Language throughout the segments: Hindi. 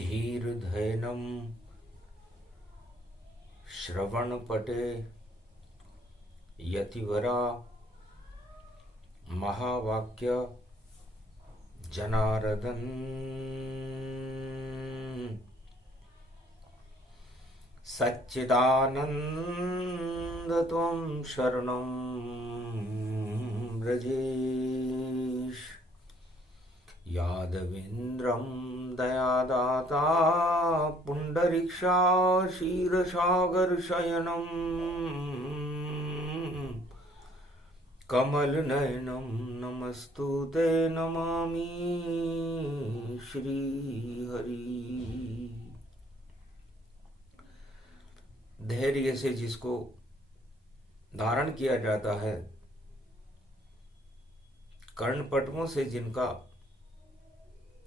धीर्धैनं श्रवणपटे यतिवरा महावाक्य जनार्दन सच्चिदानंद त्वं शरणं व्रजेश यादवेन्द्रं दयादाता पुंडरीक्षा क्षीरसागरशयनं कमलनयनं नमस्तुते नमामि श्रीहरि। धैर्य से जिसको धारण किया जाता है, कर्णपटमों से जिनका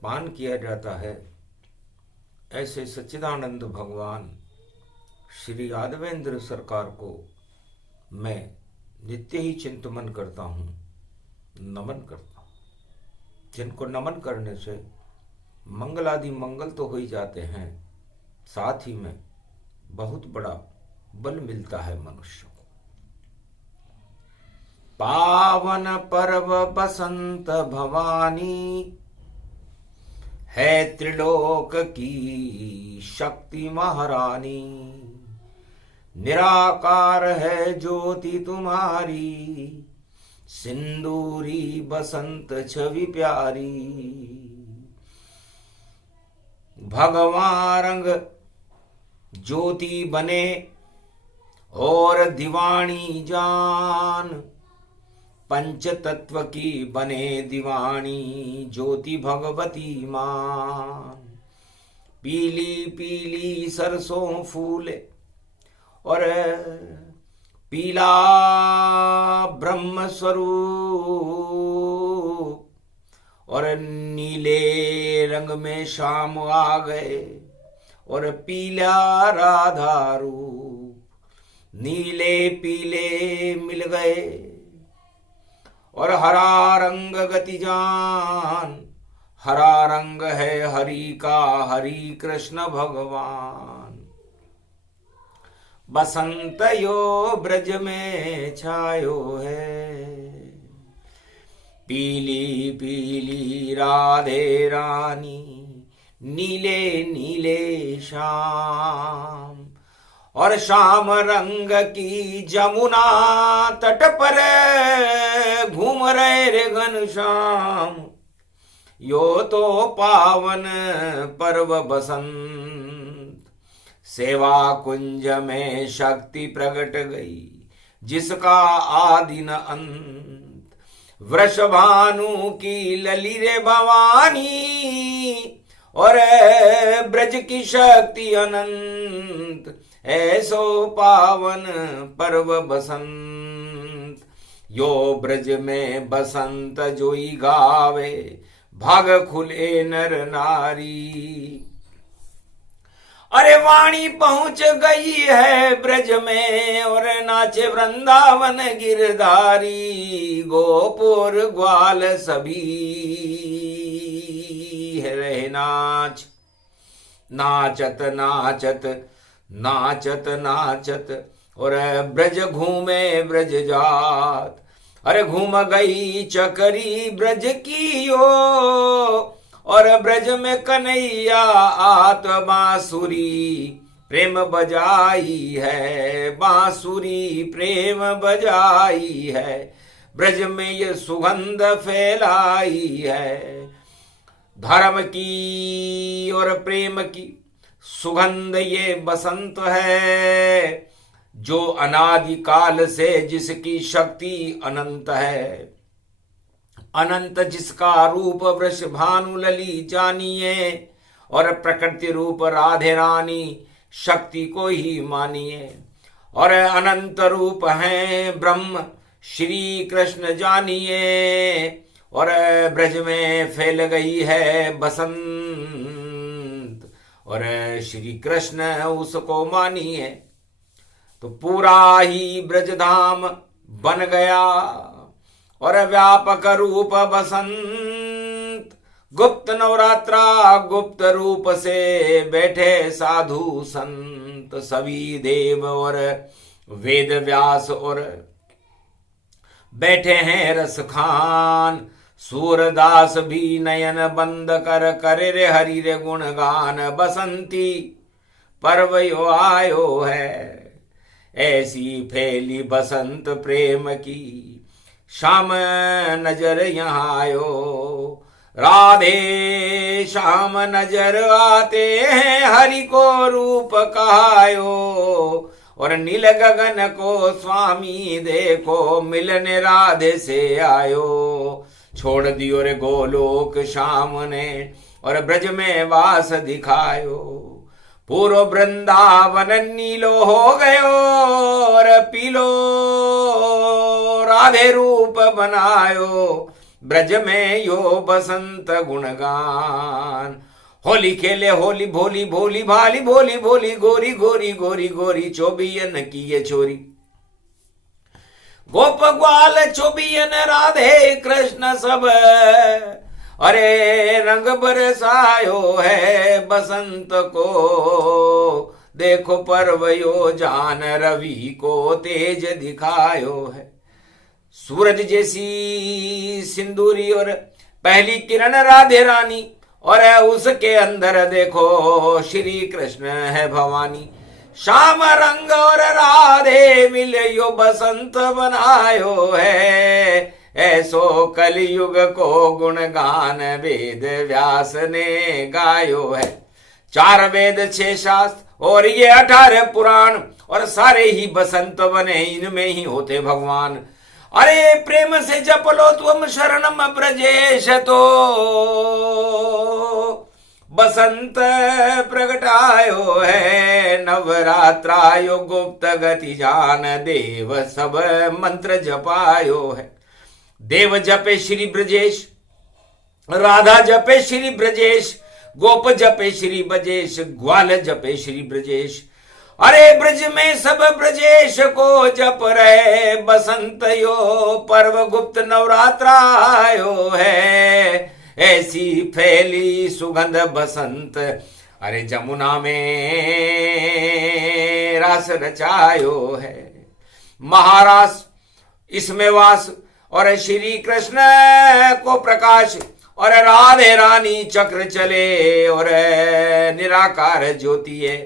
पान किया जाता है, ऐसे सच्चिदानंद भगवान श्री यादवेंद्र सरकार को मैं नित्य ही चिंतन करता हूँ, नमन करता हूँ। जिनको नमन करने से मंगल आदि मंगल तो हो ही जाते हैं, साथ ही में बहुत बड़ा बल मिलता है मनुष्य को। पावन पर्व बसंत भवानी है त्रिलोक की शक्ति महारानी, निराकार है ज्योति तुम्हारी, सिंदूरी बसंत छवि प्यारी। भगवान रंग ज्योति बने और दीवानी जान, पंच तत्व की बने दीवानी ज्योति भगवती मान। पीली पीली सरसों फूले और पीला ब्रह्म स्वरूप, और नीले रंग में शाम आ गए और पीला राधा रूप। नीले पीले मिल गए और हरा रंग गति जान, हरा रंग है हरि का, हरि कृष्ण भगवान। बसंत यो ब्रज में छायो है, पीली पीली राधे रानी, नीले नीले श्याम। और शाम रंग की जमुना तट पर घूम रहे रे घनश्याम। यो तो पावन पर्व बसंत, सेवा कुंज में शक्ति प्रकट गई, जिसका आदि न अंत। वृषभानु की लली रे भवानी, और ब्रज की शक्ति अनंत। ऐसो पावन पर्व बसंत, यो ब्रज में बसंत जोई गावे, भाग खुले नर नारी। अरे वाणी पहुंच गई है ब्रज में, और नाचे वृंदावन गिरधारी। गोपुर ग्वाल सभी है रहे नाच, नाचत नाचत नाचत नाचत, और ब्रज घूमे ब्रज जात। अरे घूम गई चकरी ब्रज की यो, और ब्रज में कन्हैया आत बांसुरी प्रेम बजाई है, बांसुरी प्रेम बजाई है। ब्रज में ये सुगंध फैलाई है, धर्म की और प्रेम की सुगंध ये बसंत है। जो अनादि काल से जिसकी शक्ति अनंत है, अनंत जिसका रूप वृषभानु लली जानिए, और प्रकृति रूप राधे रानी शक्ति को ही मानिए। और अनंत रूप हैं ब्रह्म श्री कृष्ण जानिए, और ब्रज में फैल गई है बसंत, और श्री कृष्ण उसको मानिए। तो पूरा ही ब्रजधाम बन गया, और व्यापक रूप बसंत गुप्त नवरात्रा गुप्त रूप से बैठे साधु संत सभी देव और वेद व्यास और बैठे हैं रस खान। सूरदास भी नयन बंद कर करे रे हरि रे गुणगान। बसंती पर्व यो आयो है ऐसी फैली बसंत प्रेम की। शाम नजर यहाँ आयो राधे श्याम नजर आते हैं हरि को रूप कहायो। और नील गगन को स्वामी देखो मिलने राधे से आयो। छोड़ दियो रे गोलोक श्याम ने और ब्रज में वास दिखायो। पूरो वृंदावन नीलो हो गयो और पीलो राधे रूप बनायो। ब्रज में यो बसंत गुणगान। होली खेले होली भोली भोली भाली भोली भोली गोरी गोरी गोरी गोरी चोबियन की ये छोरी। गोप ग्वाल चोबियन राधे कृष्ण सब अरे रंग बरसायो है बसंत को। देखो पर्व यो जान रवि को तेज दिखायो है। सूरज जैसी सिंदूरी और पहली किरण राधे रानी और उसके अंदर देखो श्री कृष्ण है भवानी। श्याम रंग और राधे मिले यो बसंत बनायो है। ऐसो कलयुग को गुणगान वेद व्यास ने गायो है। 4 वेद 6 शास्त्र और ये 18 पुराण और सारे ही बसंत बने इनमें ही होते भगवान। अरे प्रेम से जप लो तुम शरणम ब्रजेश तो बसंत प्रगटायो है। नवरात्रायो गुप्त गति जान देव सब मंत्र जपायो है। देव जपे श्री ब्रजेश राधा जपे श्री ब्रजेश गोप जपे श्री ब्रजेश ग्वाल जपे श्री ब्रजेश। अरे ब्रज में सब ब्रजेश को जप रहे बसंत यो पर्व गुप्त नवरात्रा आयो है। ऐसी फैली सुगंध बसंत अरे जमुना में रास रचायो है। महारास इसमें वास और श्री कृष्ण को प्रकाश और राधे रानी चक्र चले और निराकार ज्योति है।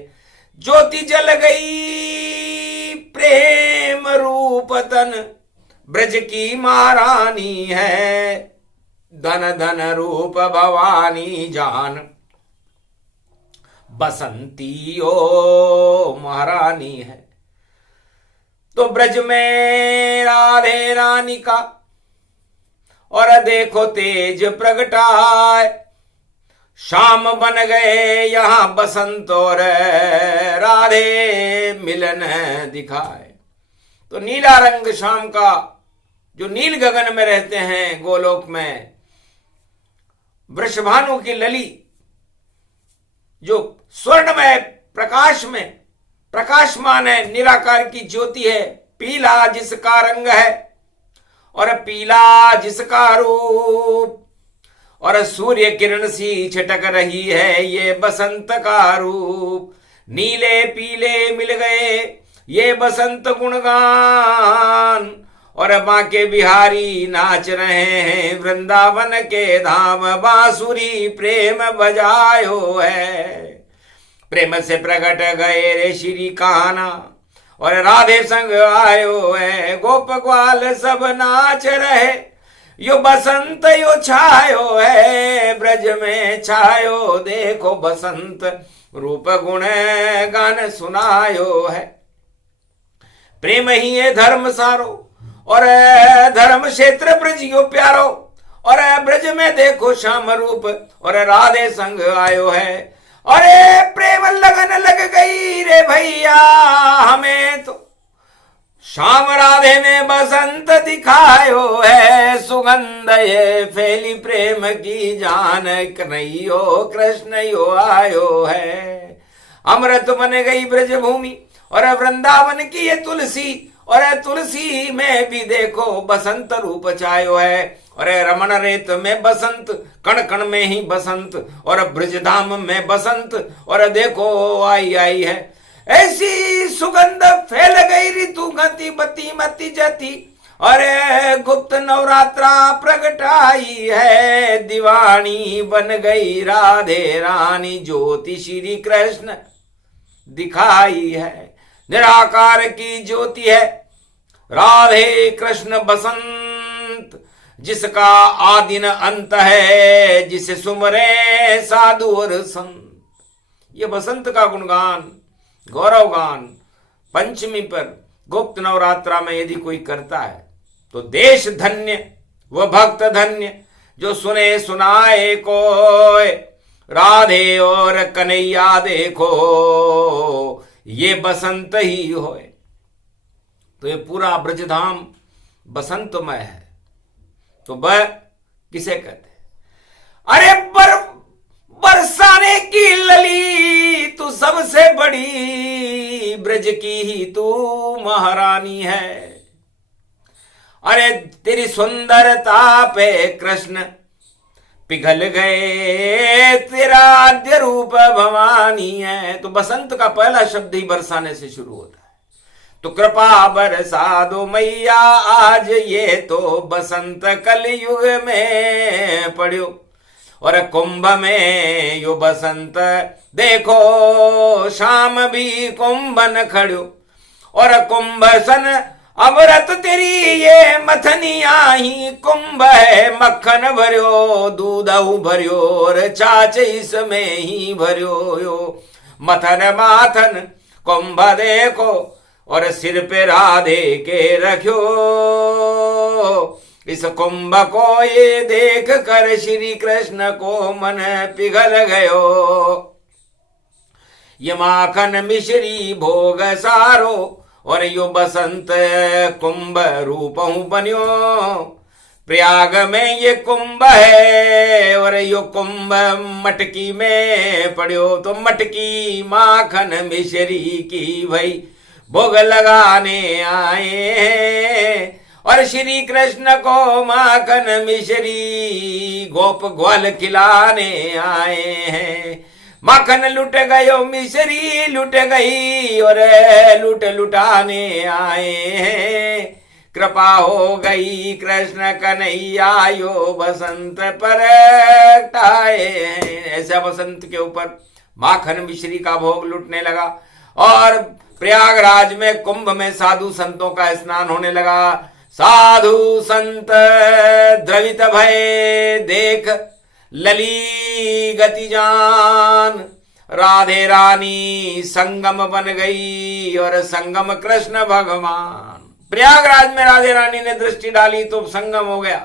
ज्योति जल गई प्रेम रूप तन ब्रज की महारानी है। धन धन रूप भवानी जान बसंती ओ महारानी है। तो ब्रज में राधे रानी का और देखो तेज प्रगटाए। शाम बन गए यहां बसंत और राधे मिलन दिखाए। तो नीला रंग शाम का जो नील गगन में रहते हैं गोलोक में वृषभानु की लली जो स्वर्णमय प्रकाश में प्रकाशमान है निराकार की ज्योति है। पीला जिसका रंग है और पीला जिसका रूप और सूर्य किरण सी छिटक रही है ये बसंत का रूप। नीले पीले मिल गए ये बसंत गुणगान और बांके बिहारी नाच रहे हैं वृंदावन के धाम। बांसुरी प्रेम बजायो है। प्रेम से प्रकट गए रे श्री कान्हा और राधे संग आयो है। गोप ग्वाल सब नाच रहे यो बसंत यो छायो है। ब्रज में छायो देखो बसंत रूप गुण गान सुनायो है। प्रेम ही है धर्म सारो और धर्म क्षेत्र ब्रज यो प्यारो और ब्रज में देखो श्याम रूप और राधे संग आयो है। अरे प्रेम लगन लग गई रे भैया हमें तो श्याम राधे में बसंत दिखायो है। सुगंध ये फैली प्रेम की जान कन्हैयो कृष्ण यो आयो है। अमृत बन गई ब्रज भूमि और वृंदावन की ये तुलसी और तुलसी में भी देखो बसंत रूप छायो है। और रमण रेत में बसंत, कण कण में ही बसंत, और ब्रजधाम में बसंत, और देखो आई आई है। ऐसी सुगंध फैल गई ऋतु गति बती मति जति, अरे गुप्त नवरात्रा प्रगटाई है। दीवानी बन गई राधे रानी, ज्योति श्री कृष्ण दिखाई है। निराकार की ज्योति है राधे कृष्ण बसंत, जिसका आदि न अंत है, जिसे सुमरे साधु और संत। ये बसंत का गुणगान, गौरव गान पंचमी पर गुप्त नवरात्रा में यदि कोई करता है तो देश धन्य व भक्त धन्य, जो सुने सुनाए कोय। राधे और कन्हैया देखो ये बसंत ही होए। तो ये पूरा ब्रजधाम बसंतमय है। तो वह किसे कहते हैं? अरे बरसाने की लली तू सबसे बड़ी, ब्रज की ही तू महारानी है। अरे तेरी सुंदरता पे कृष्ण पिघल गए, तेरा आद्य रूप भवानी है। तो बसंत का पहला शब्द ही बरसाने से शुरू होता है। तो कृपा बरसा दो मैया आज, ये तो बसंत कलयुग में पड़ो। और कुंभ में यो बसंत देखो, शाम भी कुंभन खड़ो। और कुंभ सन अमृत तेरी ये मथनिया ही, कुंभ है मक्खन भर्यो दूधऊ भर्यो, और चाच इसमें ही भर्यो यो। मथन माथन कुंभ देखो, और सिर पे राधे के रखो। इस कुंभ को ये देख कर श्री कृष्ण को मन पिघल गयो। ये माखन मिश्री भोग सारो, और यो बसंत कुंभ रूपहू बन्यो। प्रयाग में ये कुंभ है, और यो कुंभ मटकी में पड़ो। तो मटकी माखन मिश्री की भई भोग लगाने आए हैं। और श्री कृष्ण को माखन मिश्री गोप ग्वाल खिलाने आए हैं। माखन लुट गयो मिश्री लुट गई, और लुट लुटाने आए हैं। कृपा हो गई कृष्ण कन्हैया यो बसंत पर टाए हैं। ऐसा बसंत के ऊपर माखन मिश्री का भोग लुटने लगा। और प्रयागराज में कुंभ में साधु संतों का स्नान होने लगा। साधु संत द्रवित भय देख लली गति जान, राधे रानी संगम बन गई, और संगम कृष्ण भगवान। प्रयागराज में राधे रानी ने दृष्टि डाली तो संगम हो गया।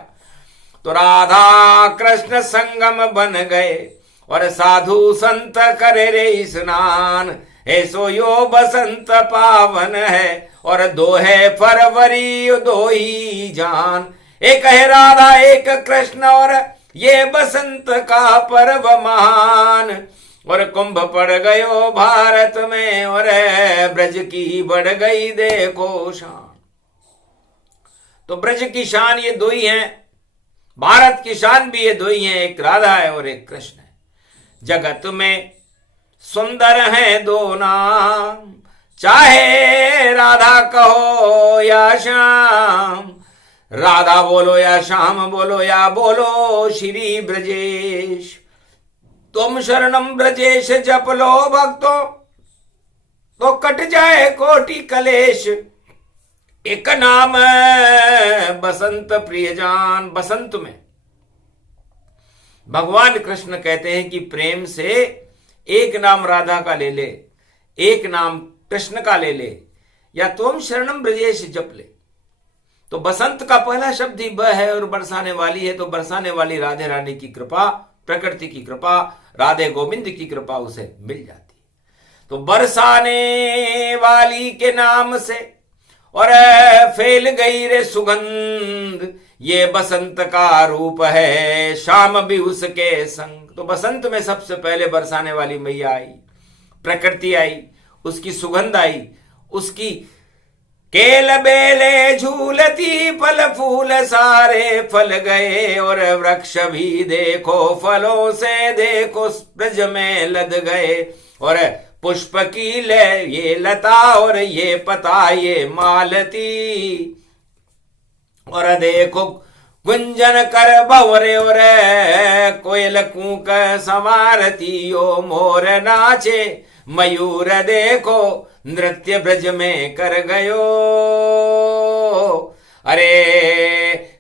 तो राधा कृष्ण संगम बन गए, और साधु संत करे रे स्नान। ऐसो यो बसंत पावन है, और दो है फरवरी दो ही जान। एक है राधा एक कृष्ण, और ये बसंत का पर्व महान। और कुंभ पड़ गयो भारत में, और ब्रज की बढ़ गई देखो शान। तो ब्रज की शान ये दो ही हैं, भारत की शान भी ये दो ही हैं, एक राधा है और एक कृष्ण है। जगत में सुंदर है दो नाम, चाहे राधा कहो या श्याम। राधा बोलो या श्याम बोलो, या बोलो श्री ब्रजेश। तुम शरणम ब्रजेश जप लो भक्तो, तो कट जाए कोटि कलेश। एक नाम बसंत प्रिय जान। बसंत में भगवान कृष्ण कहते हैं कि प्रेम से एक नाम राधा का ले ले, एक नाम कृष्ण का ले ले, या तुम शरणम ब्रजेश जप ले। तो बसंत का पहला शब्द ही ब है, और बरसाने वाली है। तो बरसाने वाली राधे रानी की कृपा, प्रकृति की कृपा, राधे गोविंद की कृपा उसे मिल जाती है। तो बरसाने वाली के नाम से और फैल गई रे सुगंध, ये बसंत का रूप है, शाम भी उसके संग। तो बसंत में सबसे पहले बरसाने वाली मैया आई, प्रकृति आई, उसकी सुगंध आई, उसकी केल बेले झूलती फल फूल सारे फल गए, और वृक्ष भी देखो फलों से देखो ब्रज में लद गए। और पुष्प की ये लता और ये पता ये मालती, और देखो गुंजन कर भंवरे और कोयल कूक संवारती। ओ मोर नाचे मयूर देखो नृत्य ब्रज में कर गयो, अरे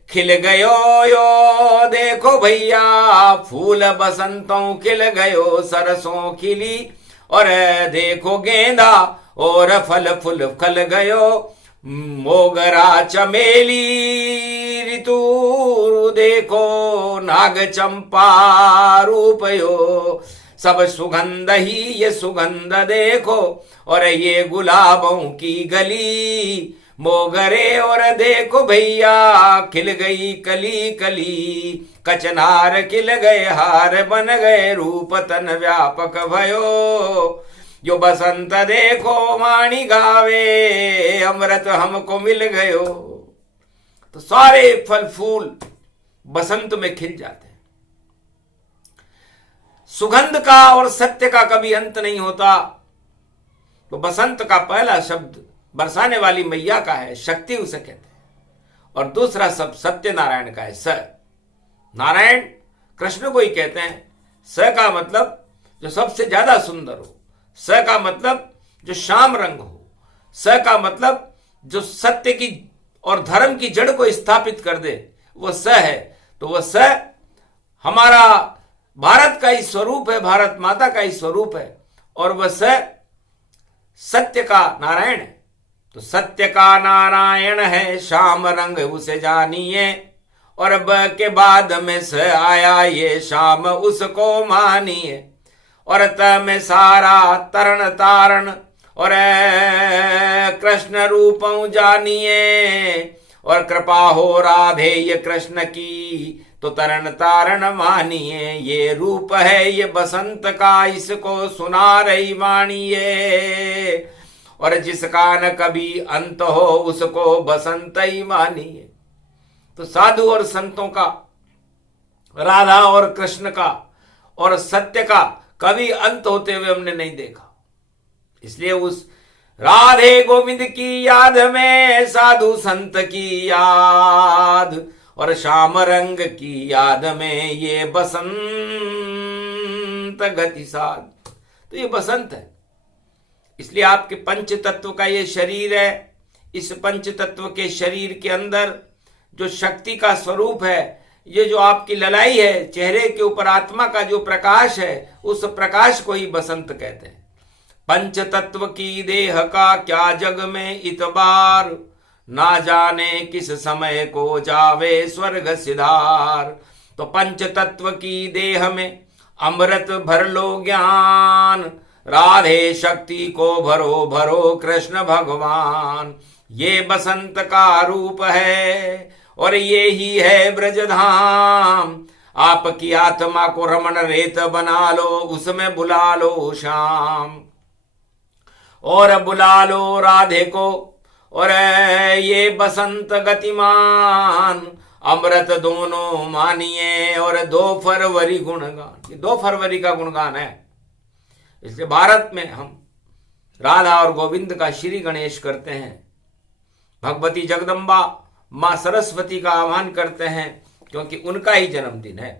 खिल गयो यो देखो भैया फूल बसंतों खिल गयो सरसों खिली, और देखो गेंदा और फल फूल खल गयो, मोगरा चमेली ऋतु देखो नाग चंपा रूपयो, सब सुगंध ही ये सुगंध देखो, और ये गुलाबों की गली मोगरे, और देखो भैया खिल गई कली कली, कचनार खिल गए हार बन गए रूप तन व्यापक भयो, जो बसंत देखो वाणी गावे अमृत हमको मिल गयो। तो सारे फल फूल बसंत में खिल जाते हैं। सुगंध का और सत्य का कभी अंत नहीं होता। तो बसंत का पहला शब्द बरसाने वाली मैया का है, शक्ति उसे कहते हैं, और दूसरा शब्द सत्यनारायण का है, स। नारायण कृष्ण को ही कहते हैं। स का मतलब जो सबसे ज्यादा सुंदर हो, स का मतलब जो श्याम रंग हो, स का मतलब जो सत्य की और धर्म की जड़ को स्थापित कर दे, वो स है। तो वह स हमारा भारत का ही स्वरूप है, भारत माता का ही स्वरूप है, और वह सत्य का नारायण है। तो सत्य का नारायण है श्याम रंग उसे जानिए, और ब के बाद में स आया ये श्याम उसको मानिए, और त में सारा तरण तारण और कृष्ण रूपं जानिए, और कृपा हो राधे ये कृष्ण की तो तरण तारण मानिए। ये रूप है ये बसंत का इसको सुना रही वाणिए, और जिसका न कभी अंत हो उसको बसंत ही मानिए। तो साधु और संतों का, राधा और कृष्ण का और सत्य का कभी अंत होते हुए हमने नहीं देखा। इसलिए उस राधे गोविंद की याद में साधु संत की याद, और श्याम रंग की याद में ये बसंत गति साध। तो ये बसंत है। इसलिए आपके पंच तत्व का ये शरीर है। इस पंच तत्व के शरीर के अंदर जो शक्ति का स्वरूप है, ये जो आपकी ललाई है, चेहरे के ऊपर आत्मा का जो प्रकाश है, उस प्रकाश को ही बसंत कहते हैं। पंच तत्व की देह का क्या जग में इतबार, ना जाने किस समय को जावे स्वर्ग सिधार। तो पंच तत्व की देह में अमृत भर लो ज्ञान, राधे शक्ति को भरो भरो कृष्ण भगवान। ये बसंत का रूप है और ये ही है ब्रजधाम। आपकी आत्मा को रमण रेत बना लो, उसमें बुला लो श्याम, और बुला लो राधे को। और ये बसंत गतिमान, अमृत दोनों मानिए, और 2 फरवरी गुणगान। ये 2 फरवरी का गुणगान है। इसलिए भारत में हम राधा और गोविंद का श्री गणेश करते हैं, भगवती जगदम्बा मां सरस्वती का आह्वान करते हैं, क्योंकि उनका ही जन्मदिन है।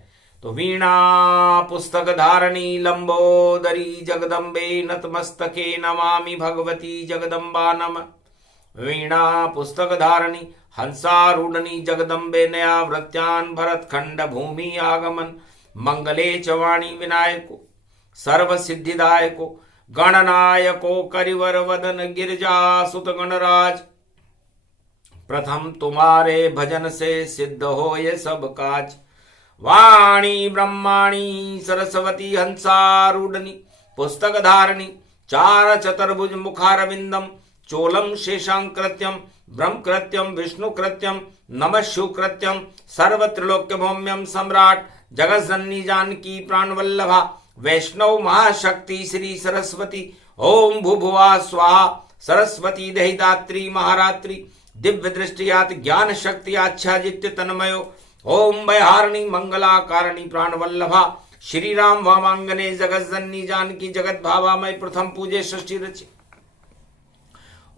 तो वीणा पुस्तक धारणी लंबोदरी जगदम्बे नतमस्तके नमामि भगवती जगदम्बा नम। वीणा पुस्तक धारणी हंसारूढ़नी जगदम्बे नया वृत्यान भरत खंड भूमि आगमन। मंगले चवाणी विनायको सर्व सिद्धिदायको, गणनायको करिवर वदन गिरजा सुत गणराज। प्रथम तुम्हारे भजन से सिद्ध हो ये सब काज। वाणी ब्रह्माणी सरस्वती हंसारूढ़नी पुस्तक धारणी, 4 चतुर्भुज मुखारविंदम, चोलम शेषांकृत्यम ब्रह्मकृत्यम विष्णुकृत्यम नमः शिवकृत्यम, सर्वत्रिलोक्य भौम्यम सम्राट जगत जननी जानकी प्राणवल्लभा, वैष्णव महाशक्ति श्री सरस्वती। ओम भूभुवा स्वाहा सरस्वती दहिदात्री महारात्रि दिव्य दृष्टियात ज्ञान शक्ति आच्छादित्य तन्मयो ओम वैहारणी मंगलाकारिणी प्राणवल्लभा श्री राम वामांगने जगत जननी जानकी जगत भावामय प्रथम पूजे सृष्टि रचे।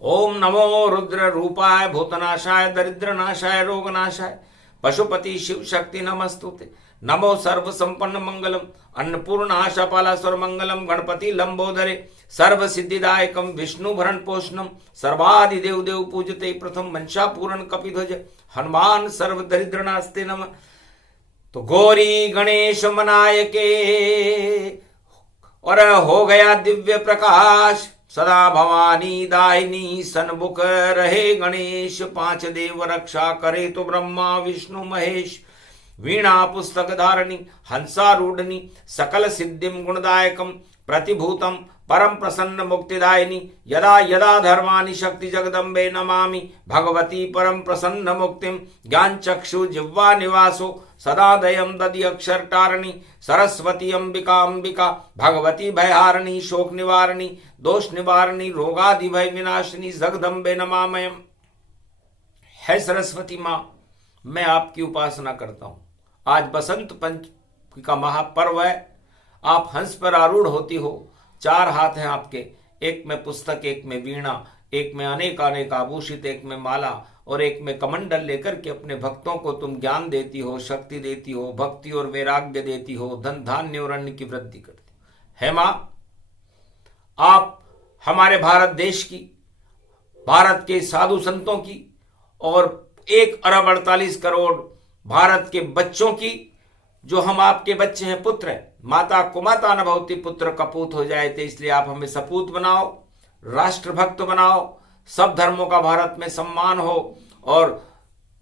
ओम नमो रुद्र रूपाय भूतनाशाय दरिद्र नाशाय रोग नाशाय पशुपति शिव शक्ति नमस्तुते। नमो सर्व संपन्न मंगलम अन्नपूर्ण आशापालास्वर मंगलम गणपति लंबोदरे सर्व सिद्धिदायकम विष्णु भरण पोषणम सर्वादि देव देव पूजते प्रथम मंशा पूर्ण कपिध्वज हनुमान सर्व दरिद्र नास्ते नमः। तो गौरी गणेश मनाय के और हो गया दिव्य प्रकाश सदा भवानी दाहिनी सन्मुख रहे गणेश पांच देव रक्षा करे तो ब्रह्मा विष्णु महेश वीणा पुस्तक धारणी हंसारूढ़नी सकल सिद्धिम गुणदायकम प्रतिभूतम परम प्रसन्न मुक्तिदायिनी यदा यदा धर्मानि शक्ति जगदम्बे नमामि भगवती परम प्रसन्न मुक्तिम ज्ञान चक्षु जिह्वा निवासो सदा दयम दधि अक्षर टारणी सरस्वती अंबिका अंबिका भगवती भयहारिणी शोक निवारणी दोष निवारणी रोगादि भय विनाशिनी जगदम्बे नमामयम। है सरस्वती माँ, मैं आपकी उपासना करता हूँ। आज बसंत पंचमी का महापर्व है। आप हंस पर आरूढ़ होती हो, चार हाथ हैं आपके, एक में पुस्तक, एक में वीणा, एक में अनेक अनेक आभूषित, एक में माला और एक में कमंडल लेकर के अपने भक्तों को तुम ज्ञान देती हो, शक्ति देती हो, भक्ति और वैराग्य देती हो, धन धान्य और अन्न की वृद्धि करती हो। है माँ, आप हमारे भारत देश की, भारत के साधु संतों की और 1 अरब 48 करोड़ भारत के बच्चों की, जो हम आपके बच्चे हैं, पुत्र हैं। माता कुमाता न भवती पुत्र कपूत हो जाए थे, इसलिए आप हमें सपूत बनाओ, राष्ट्रभक्त बनाओ, सब धर्मों का भारत में सम्मान हो और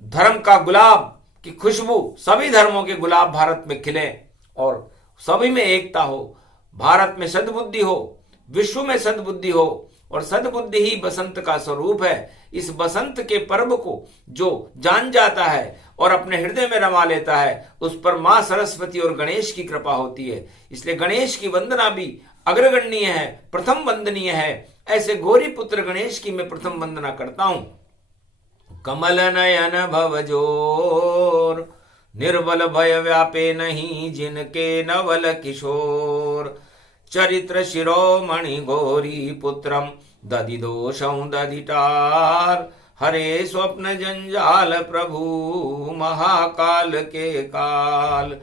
धर्म का गुलाब की खुशबू, सभी धर्मों के गुलाब भारत में खिले और सभी में एकता हो, भारत में सद्बुद्धि हो, विश्व में सद्बुद्धि हो और सद्बुद्धि ही बसंत का स्वरूप है। इस बसंत के पर्व को जो जान जाता है और अपने हृदय में रमा लेता है, उस पर मां सरस्वती और गणेश की कृपा होती है। इसलिए गणेश की वंदना भी अग्रगण्य है, प्रथम वंदनीय है। ऐसे गौरी पुत्र गणेश की मैं प्रथम वंदना करता हूं। कमल नयन भवजोर निर्बल भय व्यापे नहीं जिनके नवल किशोर चरित्र शिरोमणि गौरी पुत्रम दधि दोषं दधिटार हरे स्वप्न जंजाल प्रभु महाकाल के काल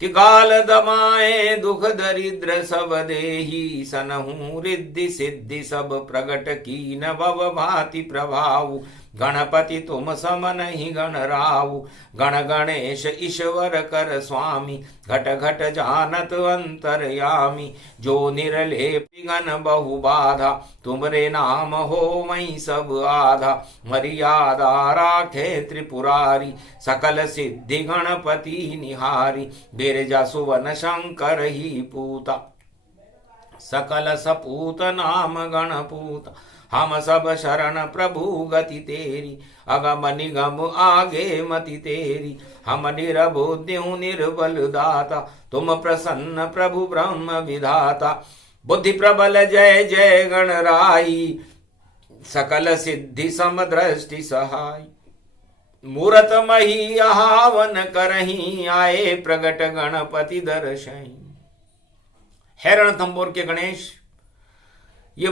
कि गाल दमाए दुख दरिद्र सब देही सनहु रिद्धि सिद्धि सब प्रगट की न भव भाति प्रभाव गणपति तुम सम नहीं गण राव गण गणेश ईश्वर कर स्वामी घट घट जानत अंतरयामी जो निरलेप गण बहु बाधा तुमरे नाम हो वही सब आधा मर्यादा राखे त्रिपुरारी सकल सिद्धि गणपति निहारी गिरजा सुवन शंकर ही पूता सकल सपूत नाम गणपूता हम सब शरण प्रभु गति तेरी अगम निगम आगे मति तेरी हम निरबुद्धिं निर्बल दाता तुम प्रसन्न प्रभु ब्रह्म विधाता बुद्धि प्रबल जय जय गणराई सकल सिद्धि सम दृष्टि सहाय मूरत मही आहावन करही आए प्रगट गणपति दर्शही। है रणथंबोर के गणेश। ये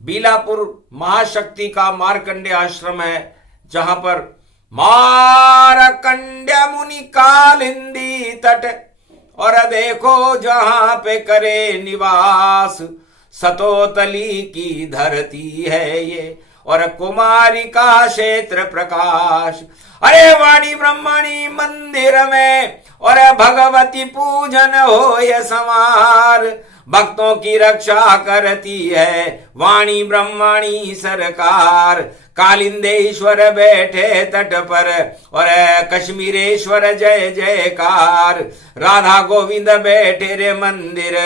बीलापुर महाशक्ति का मार्कंडे आश्रम है, जहां पर मारकंड्य मुनि कालिंदी तट और देखो जहां पे करे निवास सतोतली की धरती है ये और कुमारी का क्षेत्र प्रकाश। अरे वाणी ब्रह्मणी मंदिर में और भगवती पूजन हो ये समार भक्तों की रक्षा करती है वाणी ब्रह्मणी सरकार। कालिंदेश्वर बैठे तट पर और कश्मीरेश्वर जय जयकार। राधा गोविंद बैठे रे मंदिर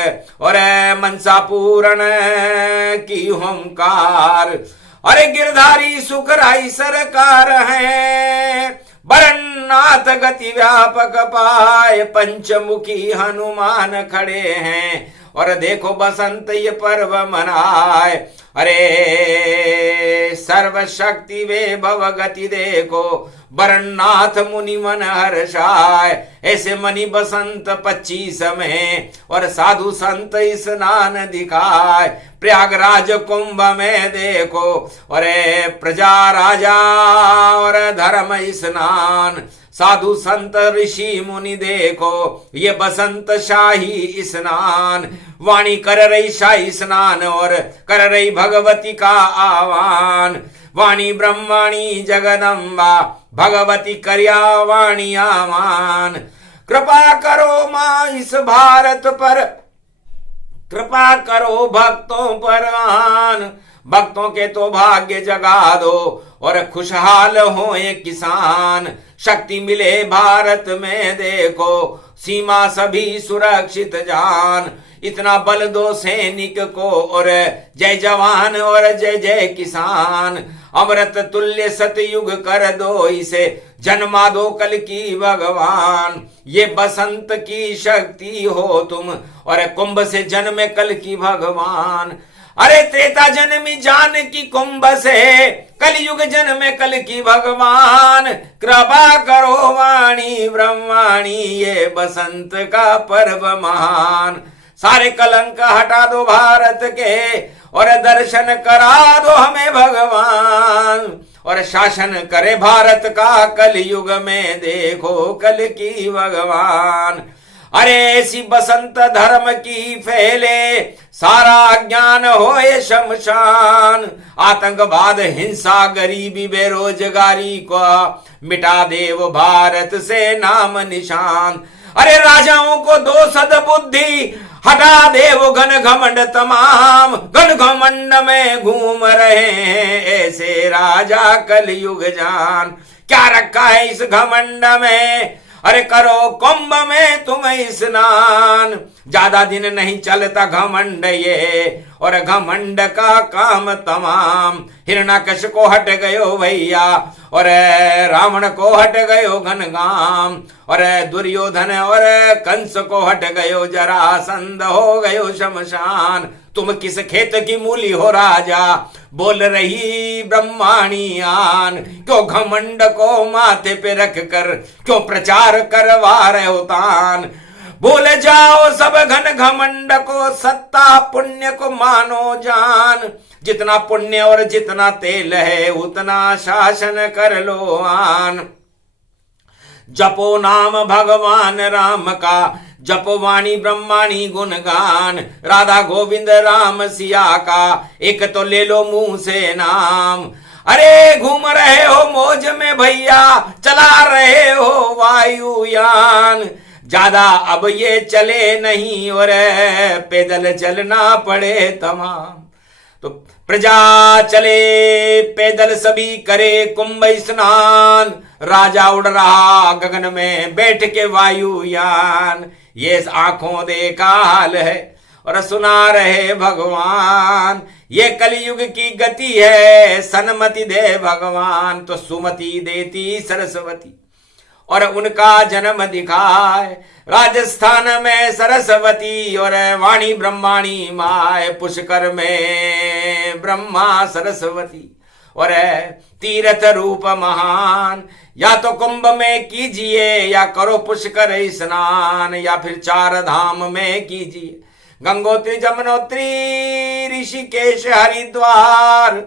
और मनसा पूर्ण की होमकार। अरे गिरधारी सुखराई सरकार है बरन्नाथ गति व्यापक पाए पंचमुखी हनुमान खड़े हैं और देखो बसंत ये पर्व मनाए। अरे सर्वशक्ति वे भव गति देखो, बरनाथ मुनि मन हर्षाय। ऐसे मणि बसंत 25 में और साधु संत स्नान दिखाए, प्रयागराज कुंभ में देखो और प्रजा राजा और धर्म स्नान, साधु संत ऋषि मुनि देखो ये बसंत शाही स्नान। वाणी कर रही शाही स्नान और कर रही भगवती का आह्वान, वाणी ब्रह्मणी जगदम्बा भगवती कर्या वाणी आमान। कृपा करो मां इस भारत पर, कृपा करो भक्तों पर आन, भक्तों के तो भाग्य जगा दो और खुशहाल हो ये किसान। शक्ति मिले भारत में देखो, सीमा सभी सुरक्षित जान। इतना बल दो सैनिक को और जय जवान और जय जय किसान। अमृत तुल्य सतयुग कर दो इसे, जन्मा दो कल की भगवान। ये बसंत की शक्ति हो तुम और कुंभ से जन्मे कल की भगवान। अरे त्रेता जन्मी जान की कुंभ से, कलयुग जन्मे कल की भगवान। कृपा करो वाणी ब्रह्माणी ये बसंत का पर्व महान। सारे कलंक हटा दो भारत के और दर्शन करा दो हमें भगवान। और शासन करे भारत का कलयुग में देखो कल की भगवान। अरे ऐसी बसंत धर्म की फैले, सारा ज्ञान होए शमशान। आतंकवाद हिंसा गरीबी बेरोजगारी को मिटा दे वो भारत से नाम निशान। अरे राजाओं को दो सद्बुद्धि, हटा दे वो घन घमंड तमाम। घन घमंड में घूम रहे हैं ऐसे राजा कलयुग जान। क्या रखा है इस घमंड में, अरे करो कुंभ में तुम स्नान। ज्यादा दिन नहीं चलता घमंड ये और घमंड का काम तमाम। हिरण्यकश्यप को हट गयो भैया और रावण को हट गयो घनघाम। और दुर्योधन और कंस को हट गयो जरासंध हो गयो शमशान। तुम किस खेत की मूली हो राजा, बोल रही ब्रह्माणी आन। क्यों घमंड को माथे पे रख कर क्यों प्रचार करवा रहे हो तान। भूल जाओ सब घन घमंड को, सत्ता पुण्य को मानो जान। जितना पुण्य और जितना तेल है उतना शासन कर लो आन। जपो नाम भगवान राम का, जपो वाणी ब्रह्माणी गुणगान। राधा गोविंद राम सिया का एक तो ले लो मुंह से नाम। अरे घूम रहे हो मौज में भैया, चला रहे हो वायुयान। ज्यादा अब ये चले नहीं और पैदल चलना पड़े तमाम। तो प्रजा चले पैदल सभी करे कुंभ स्नान। राजा उड़ रहा गगन में बैठ के वायुयान। ये आंखों देखा हाल है और सुना रहे भगवान। ये कलयुग की गति है, सन्मति दे भगवान। तो सुमति देती सरस्वती और उनका जन्म दिखाए। राजस्थान में सरस्वती और वाणी ब्रह्माणी माए। पुष्कर में ब्रह्मा सरस्वती और तीर्थ रूप महान। या तो कुंभ में कीजिए या करो पुष्कर स्नान, या फिर 4 धाम में कीजिए। गंगोत्री जमुनोत्री ऋषिकेश हरिद्वार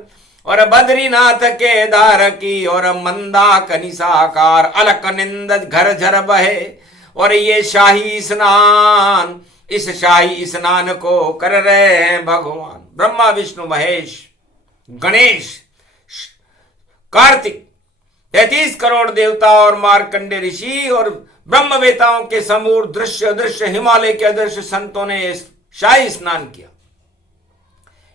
और बद्रीनाथ केदार की और मंदाकिनी साकार। अलकनंद घर झर बहे और ये शाही स्नान। इस शाही स्नान को कर रहे हैं भगवान ब्रह्मा विष्णु महेश गणेश कार्तिक 33 करोड़ देवता और मार्कंडे ऋषि और ब्रह्मवेताओं के समूह दृश्य हिमालय के अदृश्य संतों ने शाही स्नान किया।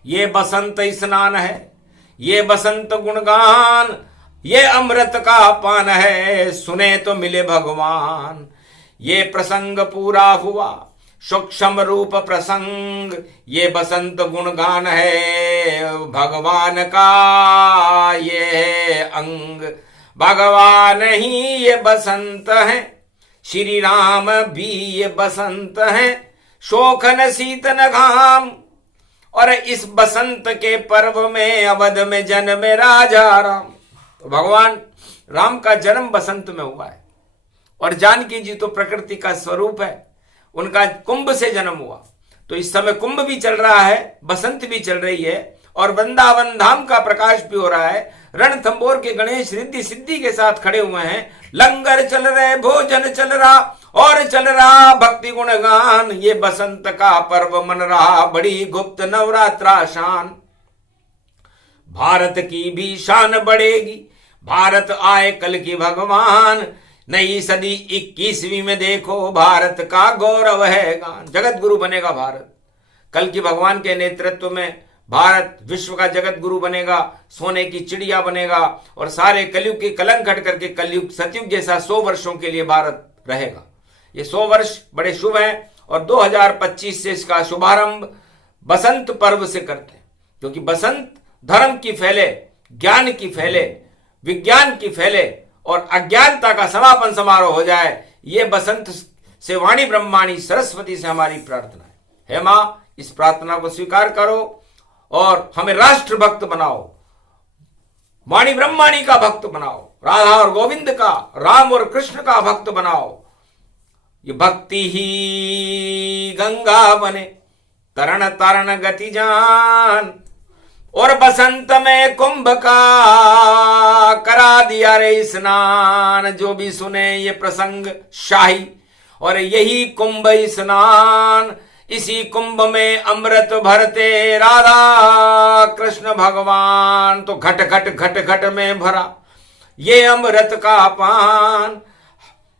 ये बसंत स्नान है, ये बसंत गुणगान, ये अमृत का पान है। सुने तो मिले भगवान। ये प्रसंग पूरा हुआ सूक्ष्म रूप प्रसंग। ये बसंत गुणगान है भगवान का ये अंग। भगवान ही ये बसंत है, श्री राम भी ये बसंत है। शोक न शीत न घाम और इस बसंत के पर्व में अवध में जन्मे राजा राम। तो भगवान राम का जन्म बसंत में हुआ है और जानकी जी तो प्रकृति का स्वरूप है, उनका कुंभ से जन्म हुआ। तो इस समय कुंभ भी चल रहा है, बसंत भी चल रही है और वृंदावन धाम का प्रकाश भी हो रहा है। रणथंबोर के गणेश रिद्धि सिद्धि के साथ खड़े हुए हैं। लंगर चल रहे, भोजन चल रहा और चल रहा भक्ति गुणगान। ये बसंत का पर्व मन रहा बड़ी गुप्त नवरात्रा शान। भारत की भी शान बढ़ेगी, भारत आए कल की भगवान। नई सदी 21वीं में देखो भारत का गौरव है गान। जगत गुरु बनेगा भारत, कल की भगवान के नेतृत्व में भारत विश्व का जगत गुरु बनेगा, सोने की चिड़िया बनेगा और सारे कलयुग के कलंक हट करके कलयुग सतयुग जैसा 100 वर्षों के लिए भारत रहेगा। ये 100 वर्ष बड़े शुभ हैं और 2025 से इसका शुभारंभ बसंत पर्व से करते हैं, क्योंकि बसंत धर्म की फैले, ज्ञान की फैले, विज्ञान की फैले और अज्ञानता का समापन समारोह हो जाए। ये बसंत से वाणी ब्रह्माणी सरस्वती से हमारी प्रार्थना है। हे मां, इस प्रार्थना को स्वीकार करो और हमें राष्ट्र भक्त बनाओ, वाणी ब्रह्माणी का भक्त बनाओ, राधा और गोविंद का, राम और कृष्ण का भक्त बनाओ। ये भक्ति ही गंगा बने, तरण तरण गति जान। और बसंत में कुंभ का करा दिया रे स्नान। जो भी सुने ये प्रसंग शाही और यही कुंभ स्नान। इसी कुंभ में अमृत भरते राधा कृष्ण भगवान। तो घट घट घट घट में भरा ये अमृत का पान।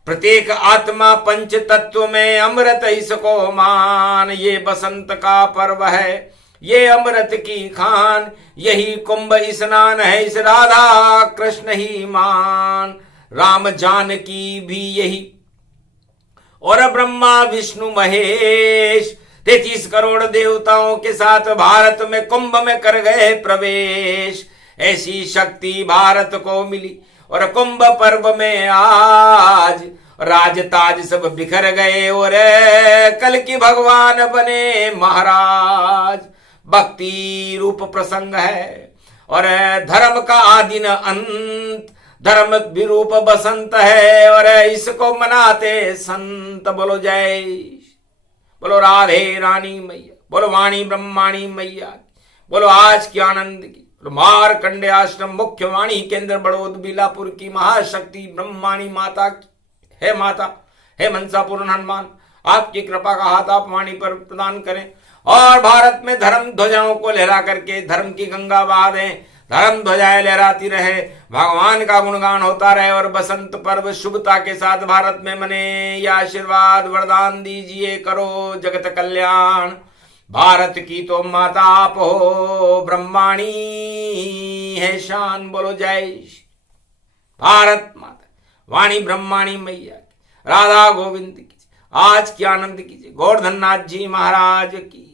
प्रत्येक आत्मा पंच तत्व में अमृत इसको मान। ये बसंत का पर्व है, ये अमृत की खान। यही कुंभ स्नान है, इस राधा कृष्ण ही मान। राम जानकी भी यही और ब्रह्मा विष्णु महेश 33 करोड़ देवताओं के साथ भारत में कुंभ में कर गए प्रवेश। ऐसी शक्ति भारत को मिली और कुंभ पर्व में आज राज ताज सब बिखर गए और कल की भगवान बने महाराज। भक्ति रूप प्रसंग है और धर्म का आदि न अंत। धर्म विरूप बसंत है और इसको मनाते संत। बोलो जय, बोलो राधे रानी मैया, बोलो वाणी ब्रह्माणी मैया, बोलो आज की आनंद की, बोलो मारकंडे आश्रम मुख्य वाणी केंद्र बड़ौद बीलापुर की महाशक्ति ब्रह्माणी माता की। हे माता, हे मनसापूर्ण हनुमान, आपकी कृपा का हाथ आप वाणी पर प्रदान करें और भारत में धर्म ध्वजाओं को लहरा करके धर्म की गंगा बहा दें। धर्म ध्वजाएं लहराती रहे, भगवान का गुणगान होता रहे और बसंत पर्व शुभता के साथ भारत में मने। ये आशीर्वाद वरदान दीजिए, करो जगत कल्याण। भारत की तो माता आप हो, ब्रह्माणी है शान। बोलो जय भारत माता, वाणी ब्रह्माणी मैया की, राधा गोविंद की, आज की आनंद कीजिए। गोवर्धन नाथ जी महाराज की।